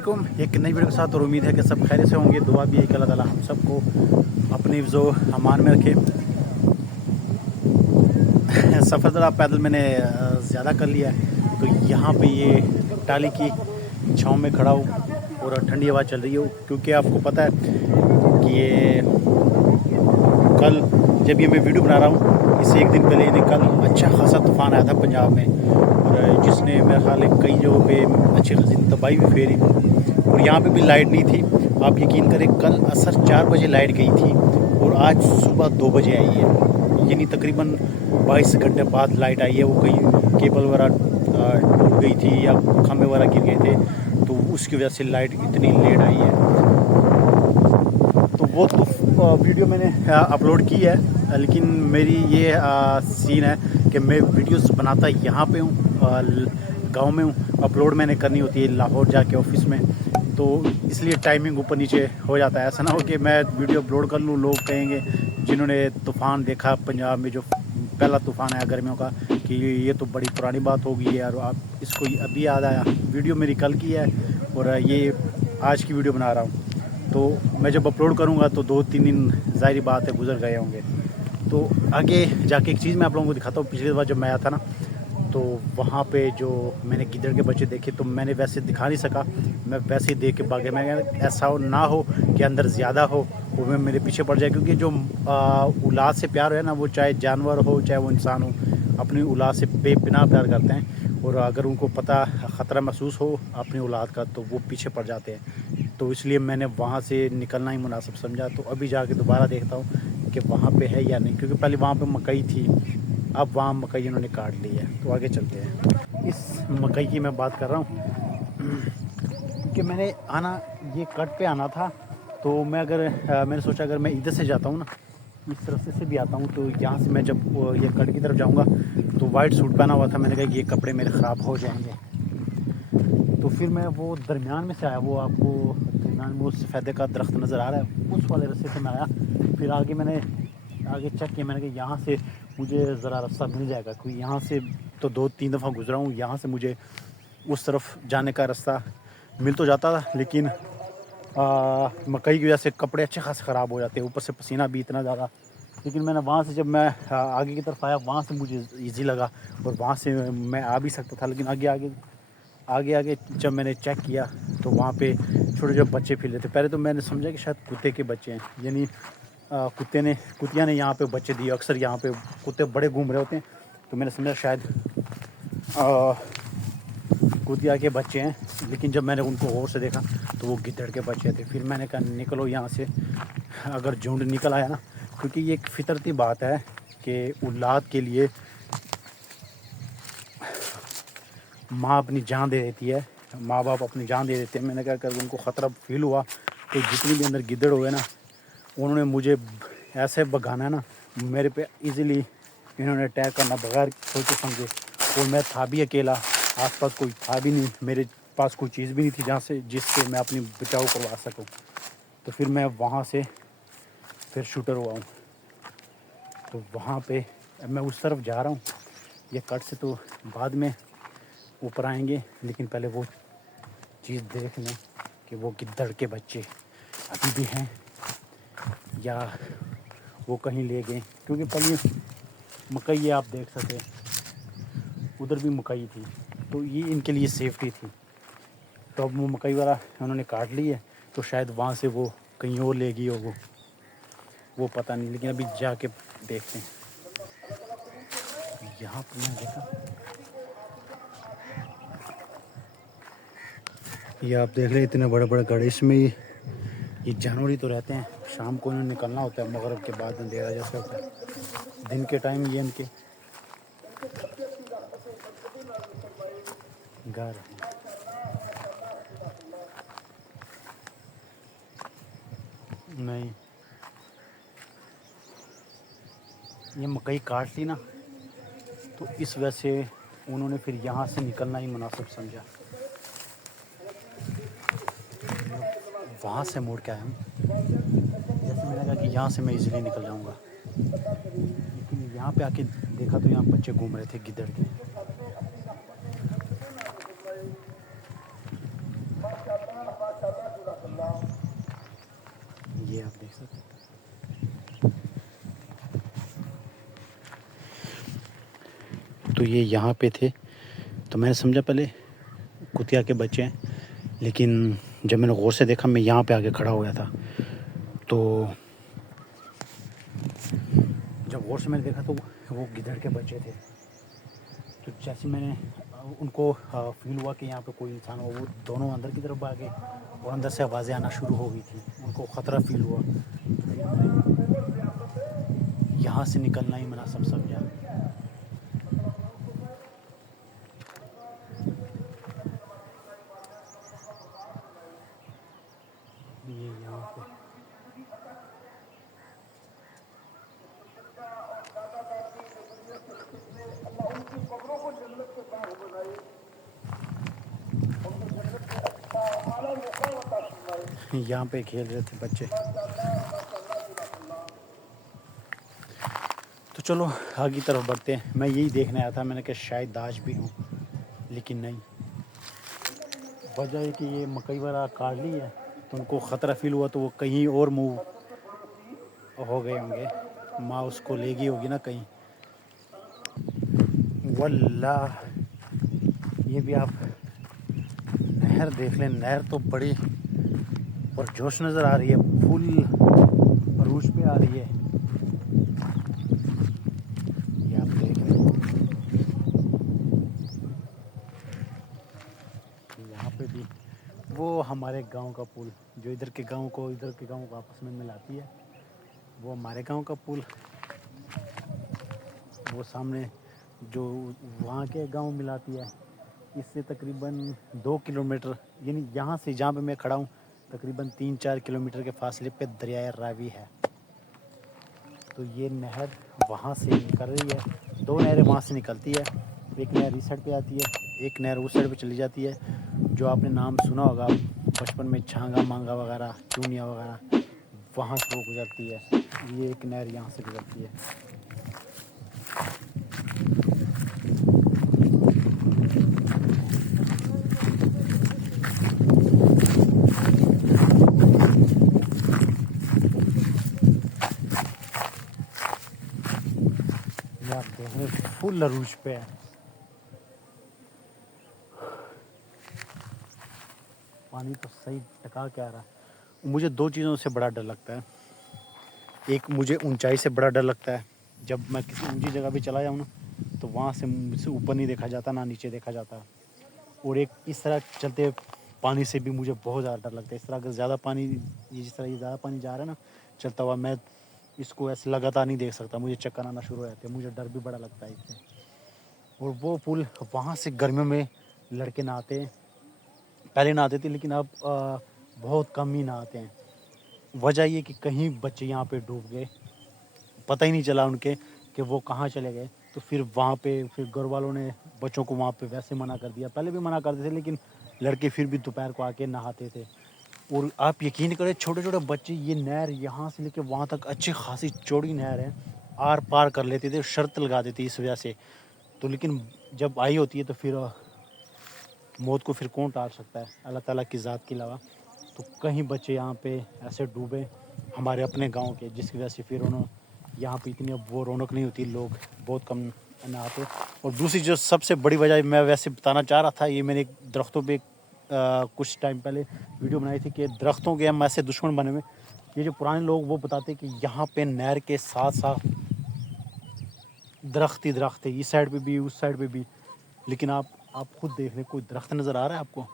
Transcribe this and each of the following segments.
ایک نئی ویڈیو کے ساتھ اور امید ہے کہ سب خیریت سے ہوں گے. دعا بھی ہے کہ اللہ تعالیٰ ہم سب کو اپنی حفظ و امان میں رکھے. سفر ذرا پیدل میں نے زیادہ کر لیا ہے, تو یہاں پہ یہ ٹالی کی چھاؤں میں کھڑا ہوں اور ٹھنڈی ہوا چل رہی ہو, کیونکہ آپ کو پتہ ہے کہ یہ کل جب یہ میں ویڈیو بنا رہا ہوں اس سے ایک دن پہلے یعنی کل اچھا خاصا طوفان آیا تھا پنجاب میں, اور جس نے میرے خیال ہے کئی جگہوں پہ اچھی خاصی تباہی بھی پھیری, اور یہاں پہ بھی لائٹ نہیں تھی. آپ یقین کریں کل عصر 4 بجے لائٹ گئی تھی اور آج صبح 2 بجے آئی ہے, یعنی تقریباً 22 گھنٹے بعد لائٹ آئی ہے. وہ کئی کیبل وغیرہ ٹوٹ گئی تھی یا کھمبے وغیرہ گر گئے تھے, تو اس کی وجہ سے لائٹ اتنی لیٹ آئی ہے. تو وہ تو ویڈیو میں نے اپلوڈ کی ہے, لیکن میری یہ سین ہے کہ میں ویڈیوز بناتا یہاں پہ ہوں, گاؤں میں ہوں. اپلوڈ میں نے کرنی ہوتی ہے لاہور جا کے آفس میں, تو اس لیے ٹائمنگ اوپر نیچے ہو جاتا ہے. ایسا نہ ہو کہ میں ویڈیو اپلوڈ کر لوں, لوگ کہیں گے جنہوں نے طوفان دیکھا پنجاب میں جو پہلا طوفان آیا گرمیوں کا کہ یہ تو بڑی پرانی بات ہو گئی ہے اور آپ اس کو ابھی یاد آیا. ویڈیو میری کل کی ہے اور یہ آج کی ویڈیو بنا رہا ہوں, تو میں جب اپلوڈ کروں گا تو 2-3 دن ظاہری بات ہے گزر گئے ہوں گے. تو آگے جا کے ایک چیز میں آپ لوگوں کو دکھاتا ہوں. پچھلی بار جب میں آیا تھا نا, تو وہاں پہ جو میں نے گدڑ کے بچے دیکھے تو میں نے ویسے دکھا نہیں سکا, میں ویسے ہی دیکھ کے بھاگے. میں ایسا نہ ہو کہ اندر زیادہ ہو وہ میں میرے پیچھے پڑ جائے, کیونکہ جو اولاد سے پیار ہے نا, وہ چاہے جانور ہو چاہے وہ انسان ہو, اپنی اولاد سے بے پناہ پیار کرتے ہیں. اور اگر ان کو پتہ خطرہ محسوس ہو اپنی اولاد کا تو وہ پیچھے پڑ جاتے ہیں. تو اس لیے میں نے وہاں سے نکلنا ہی مناسب سمجھا. تو ابھی جا کے دوبارہ دیکھتا ہوں کہ وہاں پہ ہے یا نہیں, کیونکہ پہلے وہاں پہ مکئی تھی, اب وہاں مکئی انہوں نے کاٹ لی ہے. تو آگے چلتے ہیں. اس مکئی کی میں بات کر رہا ہوں کہ میں نے آنا یہ کٹ پہ آنا تھا, تو میں نے سوچا اگر میں ادھر سے جاتا ہوں نا, اس طرف سے بھی آتا ہوں, تو یہاں سے میں جب یہ کٹ کی طرف جاؤں گا تو وائٹ سوٹ پہنا ہوا تھا, میں نے کہا کہ یہ کپڑے میرے خراب ہو جائیں گے. تو پھر میں وہ درمیان میں سے آیا, وہ آپ کو درمیان میں وہ سفیدے کا درخت نظر آ رہا ہے, اس والے رستے سے میں آیا. پھر آگے میں نے چیک کیا, میں نے کہا یہاں سے مجھے ذرا رستہ مل جائے گا, کیونکہ یہاں سے تو 2-3 دفعہ گزرا ہوں. یہاں سے مجھے اس طرف جانے کا رستہ مل تو جاتا تھا, لیکن مکئی کی وجہ سے کپڑے اچھے خاصے خراب ہو جاتے ہیں, اوپر سے پسینہ بھی اتنا زیادہ. لیکن میں نے وہاں سے جب میں آگے کی طرف آیا, وہاں سے مجھے ایزی لگا اور وہاں سے میں آ بھی سکتا تھا. لیکن آگے جب میں نے چیک کیا تو وہاں پہ چھوٹے چھوٹے بچے پھر رہے تھے. پہلے تو میں نے سمجھا کہ شاید کتے کے بچے ہیں, یعنی کتیا نے یہاں پہ بچے دیے. اکثر یہاں پہ کتے بڑے گھوم رہے ہوتے ہیں, تو میں نے سمجھا شاید کتیا کے بچے ہیں. لیکن جب میں نے ان کو غور سے دیکھا تو وہ گدڑ کے بچے تھے. پھر میں نے کہا نکلو یہاں سے, اگر جھنڈ نکل آیا نا, کیونکہ یہ ایک فطرتی بات ہے کہ اولاد کے لیے ماں اپنی جان دے دیتی ہے, ماں باپ اپنی جان دے دیتے ہیں. میں نے کہا اگر ان کو خطرہ فیل ہوا تو جتنی بھی اندر گدڑ ہوئے نا, انہوں نے مجھے ایسے بگانا ہے نا, میرے پہ ایزیلی انہوں نے اٹیک کرنا بغیر سوچے سمجھے. اور میں تھا بھی اکیلا, آس پاس کوئی تھا بھی نہیں, میرے پاس کوئی چیز بھی نہیں تھی جس سے میں اپنی بچاؤ کروا سکوں. تو پھر میں وہاں سے پھر شوٹر ہوا ہوں. تو وہاں پہ میں اس طرف جا رہا ہوں, یہ کٹ سے تو بعد میں اوپر آئیں گے, لیکن پہلے وہ چیز دیکھ لیں کہ وہ گدڑ کے بچے ابھی بھی ہیں یا وہ کہیں لے گئے. کیونکہ پہلے مکئی آپ دیکھ سکتے, ادھر بھی مکئی تھی, تو یہ ان کے لیے سیفٹی تھی. تو اب وہ مکئی والا انہوں نے کاٹ لی ہے, تو شاید وہاں سے وہ کہیں اور لے گئی ہو, وہ پتہ نہیں. لیکن ابھی جا کے دیکھتے ہیں. یہاں پر میں دیکھا, یہ آپ دیکھ رہے اتنے بڑے بڑے گڑھ, اس میں یہ جانور ہی تو رہتے ہیں. شام کو انہیں نکلنا ہوتا ہے, مغرب کے بعد اندھیرا جیسے ہوتا ہے. دن کے ٹائم یہ ان کے گھر ہیں. نہیں, یہ مکئی کاٹ لی نا, تو اس وجہ سے انہوں نے پھر یہاں سے نکلنا ہی مناسب سمجھا. وہاں سے موڑ کے آیا ہوں, جیسے میں نے کہا کہ یہاں سے میں ایزیلی نکل جاؤں گا. لیکن یہاں پہ آ کے دیکھا تو یہاں بچے گھوم رہے تھے گدڑ کے. دیکھ سکتے ہیں. تو یہ یہاں پہ تھے تو میں نے سمجھا پہلے کتیا کے بچے ہیں، لیکن جب میں نے غور سے دیکھا میں یہاں پہ آ کے کھڑا ہو گیا تھا. تو جب غور سے میں نے دیکھا تو وہ گدڑ کے بچے تھے. تو جیسے میں نے ان کو فیل ہوا کہ یہاں پہ کوئی انسان ہو، وہ دونوں اندر کی طرف بھاگے اور اندر سے آوازیں آنا شروع ہو گئی تھی. ان کو خطرہ فیل ہوا. یہاں سے نکلنا ہی مناسب سمجھا. یہ یہاں پہ یہاں پہ کھیل رہے تھے بچے. تو چلو آگے کی طرف بڑھتے ہیں. میں یہی دیکھنے آیا تھا، میں نے کہا شاید داج بھی ہوں، لیکن نہیں. وجہ ہے کہ یہ مکئی وغیرہ کاٹ لی ہے تو ان کو خطرہ فیل ہوا تو وہ کہیں اور موو ہو گئے ہوں گے. ماں اس کو لے گئی ہوگی نا کہیں. واللہ یہ بھی آپ نہر دیکھ لیں. نہر تو بڑی اور جوش نظر آ رہی ہے، پھول عروج پہ آ رہی ہے. یہ آپ دیکھ لیں. یہاں پہ بھی وہ ہمارے گاؤں کا پل جو ادھر کے گاؤں کو آپس میں ملاتی ہے، وہ ہمارے گاؤں کا پل. وہ سامنے جو وہاں کے گاؤں ملاتی ہے، اس سے تقریباً 2 کلومیٹر، یعنی یہاں سے جہاں پہ میں کھڑا ہوں تقریباً 3-4 کلومیٹر کے فاصلے پہ دریائے راوی ہے. تو یہ نہر وہاں سے نکل رہی ہے. 2 نہریں وہاں سے نکلتی ہے. ایک نہر اس سائڈ پہ آتی ہے، ایک نہر اس سائڈ پہ چلی جاتی ہے. جو آپ نے نام سنا ہوگا بچپن میں، چھانگا مانگا وغیرہ، چونیا وغیرہ، وہاں سے وہ گزرتی ہے. یہ ایک نہر یہاں سے گزرتی ہے. یہ آپ دیکھ رہے ہیں فل عروج پہ ہے. پانی تو صحیح ٹکا کے آ رہا ہے. مجھے 2 چیزوں سے بڑا ڈر لگتا ہے. ایک مجھے اونچائی سے بڑا ڈر لگتا ہے. جب میں کسی اونچی جگہ پہ چلا جاؤں نا تو وہاں سے مجھ سے اوپر نہیں دیکھا جاتا، نہ نیچے دیکھا جاتا. اور ایک اس طرح چلتے پانی سے بھی مجھے بہت زیادہ ڈر لگتا ہے. اس طرح اگر زیادہ پانی، جس طرح یہ زیادہ پانی جا رہا ہے نا چلتا ہوا، میں اس کو ایسے لگاتار نہیں دیکھ سکتا. مجھے چکر آنا شروع ہو جاتے ہیں. مجھے ڈر بھی بڑا لگتا ہے اس سے. اور وہ پل وہاں سے گرمیوں میں لڑکے نہاتے ہیں. پہلے نہاتے تھے لیکن اب بہت کم ہی نہاتے ہیں. وجہ یہ کہ کہیں بچے یہاں پہ ڈوب گئے، پتہ ہی نہیں چلا ان کے کہ وہ کہاں چلے گئے. تو پھر وہاں پہ پھر گھر والوں نے بچوں کو وہاں پہ ویسے منع کر دیا. پہلے بھی منع کرتے تھے لیکن لڑکے پھر بھی دوپہر کو آ کے نہاتے تھے. اور آپ یقین کریں چھوٹے چھوٹے بچے، یہ نہر یہاں سے لے کے وہاں تک اچھی خاصی چوڑی نہر ہے، آر پار کر لیتے تھے. شرط لگا دیتے اس وجہ سے. تو لیکن جب آئی ہوتی ہے تو پھر موت کو پھر کون ٹال سکتا ہے اللہ تعالیٰ کی ذات کے علاوہ. تو کہیں بچے یہاں پہ ایسے ڈوبے ہمارے اپنے گاؤں کے، جس کی وجہ سے پھر انہوں یہاں پہ اتنی اب وہ رونق نہیں ہوتی، لوگ بہت کم نہاتے. اور دوسری جو سب سے بڑی وجہ میں ویسے بتانا چاہ رہا تھا، یہ میں نے درختوں پہ کچھ ٹائم پہلے ویڈیو بنائی تھی کہ درختوں کے ہم ایسے دشمن بنے ہوئے. یہ جو پرانے لوگ وہ بتاتے کہ یہاں پہ نہر کے ساتھ ساتھ درخت ہی درخت ہے، اس سائڈ پہ بھی اس سائڈ پہ بھی. لیکن آپ خود دیکھ لیں، کوئی درخت نظر آ رہا ہے آپ کو؟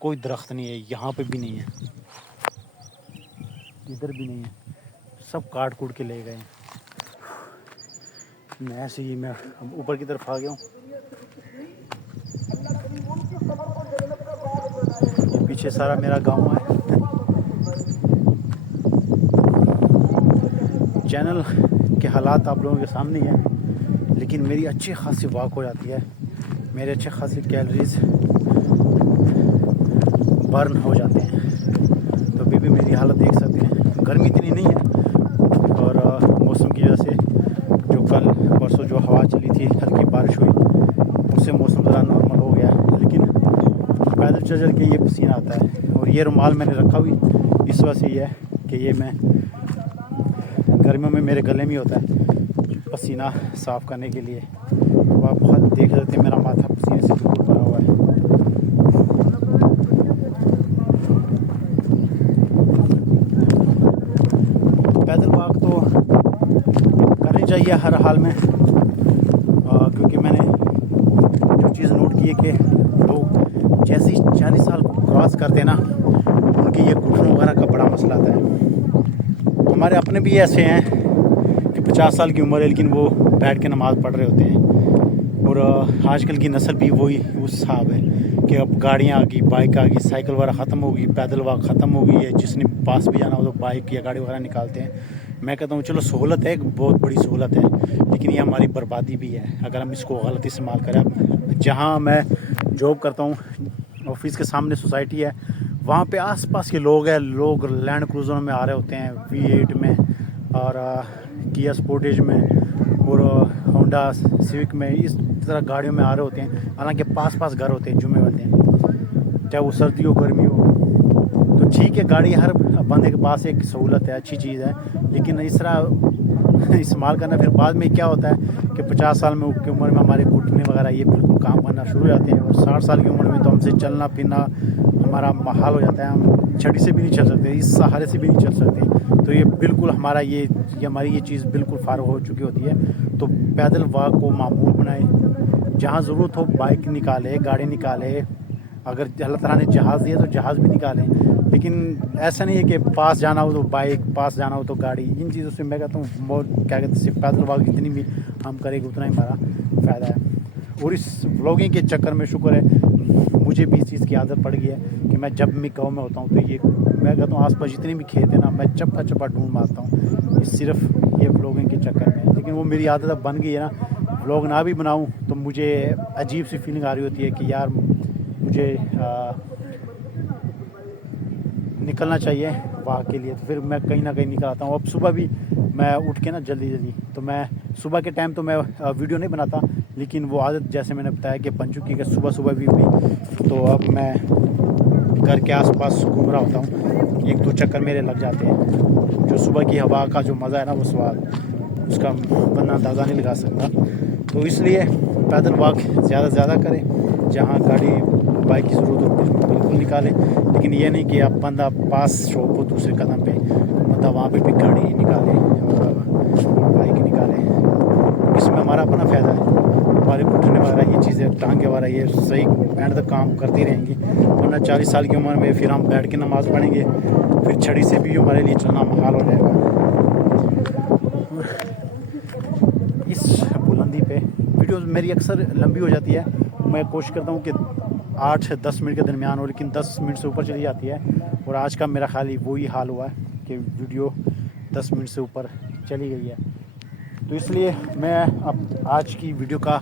کوئی درخت نہیں ہے. یہاں پہ بھی نہیں ہے، ادھر بھی نہیں ہے. سب کاٹ کوٹ کے لے گئے ہیں. میں ایسے ہی میں اوپر کی طرف آ گیا ہوں. یہ پیچھے سارا میرا گاؤں ہے. چینل کے حالات آپ لوگوں کے سامنے ہی ہیں، لیکن میری اچھی خاصی واک ہو جاتی ہے. میرے اچھے خاصی کیلریز برن ہو جاتے ہیں. تو ابھی بھی میری حالت دیکھ سکتے ہیں. گرمی اتنی نہیں ہے، اور موسم کی وجہ سے جو کل پرسوں جو ہوا چلی تھی، ہلکی بارش ہوئی، اس سے موسم ذرا نارمل ہو گیا ہے. لیکن پیدل چل چل کے یہ پسینہ آتا ہے. اور یہ رومال میں نے رکھا ہوئی اس وجہ سے یہ ہے کہ یہ میں گرمیوں میں میرے گلے میں ہوتا ہے پسینہ صاف کرنے کے لیے. تو آپ خود دیکھ سکتے ہیں میرا ماتھا پسینے سے بالکل بھرا ہوا ہے. پیدل واک تو کرنی چاہیے ہر حال میں، کیونکہ میں نے جو چیز نوٹ کی ہے کہ لوگ جیسے ہی 40 سال کو کراس کرتے ہیں نا، ان کی یہ گھٹنوں وغیرہ کا بڑا مسئلہ آتا ہے. ہمارے اپنے بھی ایسے ہیں کہ 50 سال کی عمر ہے لیکن وہ بیٹھ کے نماز پڑھ رہے ہوتے ہیں. اور آج کل کی نسل بھی وہی اس حساب ہے کہ اب گاڑیاں آ گئی، بائک آ گئی، سائیکل وغیرہ ختم ہو گئی، پیدل واک ختم ہو گئی ہے. جس نے پاس بھی جانا ہو تو بائک یا گاڑی وغیرہ نکالتے ہیں. میں کہتا ہوں چلو سہولت ہے، ایک بہت بڑی سہولت ہے، لیکن یہ ہماری بربادی بھی ہے اگر ہم اس کو غلط استعمال کریں. اب جہاں میں جاب کرتا ہوں آفس کے سامنے سوسائٹی ہے، وہاں پہ آس پاس کے لوگ ہیں، لوگ لینڈ کروزروں میں آ رہے ہوتے ہیں، V8 میں اور کیا سپورٹیج میں اور ہونڈا سیوک میں، اس طرح گاڑیوں میں آ رہے ہوتے ہیں. حالانکہ پاس پاس گھر ہوتے ہیں جمعے والے دن، چاہے وہ سردی ہو گرمی ہو. تو ٹھیک ہے، گاڑی ہر بندے کے پاس ایک سہولت ہے، اچھی چیز ہے، لیکن اس طرح استعمال کرنا پھر بعد میں کیا ہوتا ہے کہ 50 سال میں کی عمر میں ہمارے گھٹنے وغیرہ یہ بالکل کام کرنا شروع ہو جاتے ہیں. اور 60 سال کی عمر میں تو ہم سے چلنا پھرنا ہمارا محال ہو جاتا ہے. ہم چھڑی سے بھی نہیں چل سکتے، اس سہارے سے بھی نہیں چل سکتے. تو یہ بالکل ہمارا ہماری یہ چیز بالکل فارغ ہو چکی ہوتی ہے. تو پیدل واک کو معمول بنائے، جہاں ضرورت ہو بائک نکالے، گاڑی نکالے، اگر اللہ تعالیٰ نے جہاز دیا تو جہاز بھی نکالیں. لیکن ایسا نہیں ہے کہ پاس جانا ہو تو بائک، پاس جانا ہو تو گاڑی. ان چیزوں سے میں کہتا ہوں بہت کیا کہتے ہیں، صرف پیدل واک جتنی بھی ہم کریں گے اتنا ہی ہمارا فائدہ ہے. اور اس ولاگنگ کے چکر میں شکر ہے مجھے بھی اس چیز کی عادت پڑ گئی ہے کہ میں جب بھی گاؤں میں ہوتا ہوں تو یہ میں کہتا ہوں آس پاس جتنے بھی کھیت ہیں نا، میں چپا چپا ڈھونڈ مارتا ہوں، صرف یہ ولاگنگ کے چکر میں. لیکن وہ میری عادت اب بن گئی ہے نا، ولاگ نہ بھی بناؤں تو مجھے عجیب سی فیلنگ آ رہی ہوتی ہے کہ یار مجھے نکلنا چاہیے واک کے لیے. تو پھر میں کہیں نہ کہیں نکل آتا ہوں. اب صبح بھی میں اٹھ کے نا جلدی تو میں صبح کے ٹائم تو میں ویڈیو نہیں بناتا، لیکن وہ عادت جیسے میں نے بتایا کہ بن چکی ہے کہ صبح بھی تو اب میں گھر کے آس پاس گھوم رہا ہوتا ہوں. 1-2 چکر میرے لگ جاتے ہیں. جو صبح کی ہوا کا جو مزہ ہے نا، وہ سواد اس کا بندہ اندازہ نہیں لگا سکتا. تو اس لیے پیدل واک زیادہ سے زیادہ کریں، جہاں گاڑی بائک کی ضرورت ہو بالکل نکالیں. لیکن یہ نہیں کہ اب بندہ پاس شاپ ہو دوسرے قدم پہ بندہ وہاں پہ بھی گاڑی نکالے اور بائک نکالے. اس میں ہمارا اپنا فائدہ ہے. ہمارے گھٹنے وغیرہ یہ چیزیں، ٹانگیں وغیرہ یہ صحیح اینڈ تک کام کرتی رہیں گی. ورنہ 40 سال کی عمر میں پھر ہم بیٹھ کے نماز پڑھیں گے، پھر چھڑی سے بھی ہمارے لیے چلنا محال ہو جائے گا. اس بلندی پہ ویڈیوز میری اکثر لمبی ہو جاتی ہے. میں کوشش کرتا ہوں کہ 8-10 منٹ کے درمیان ہو، لیکن 10 منٹ سے اوپر چلی جاتی ہے. اور آج کا میرا خیال وہی حال ہوا ہے کہ ویڈیو 10 منٹ سے اوپر چلی گئی ہے. تو اس لیے میں اب آج کی ویڈیو کا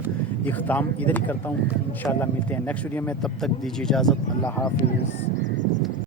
اختتام ادھر ہی کرتا ہوں. انشاءاللہ ملتے ہیں نیکسٹ ویڈیو میں، تب تک دیجیے اجازت. اللہ حافظ.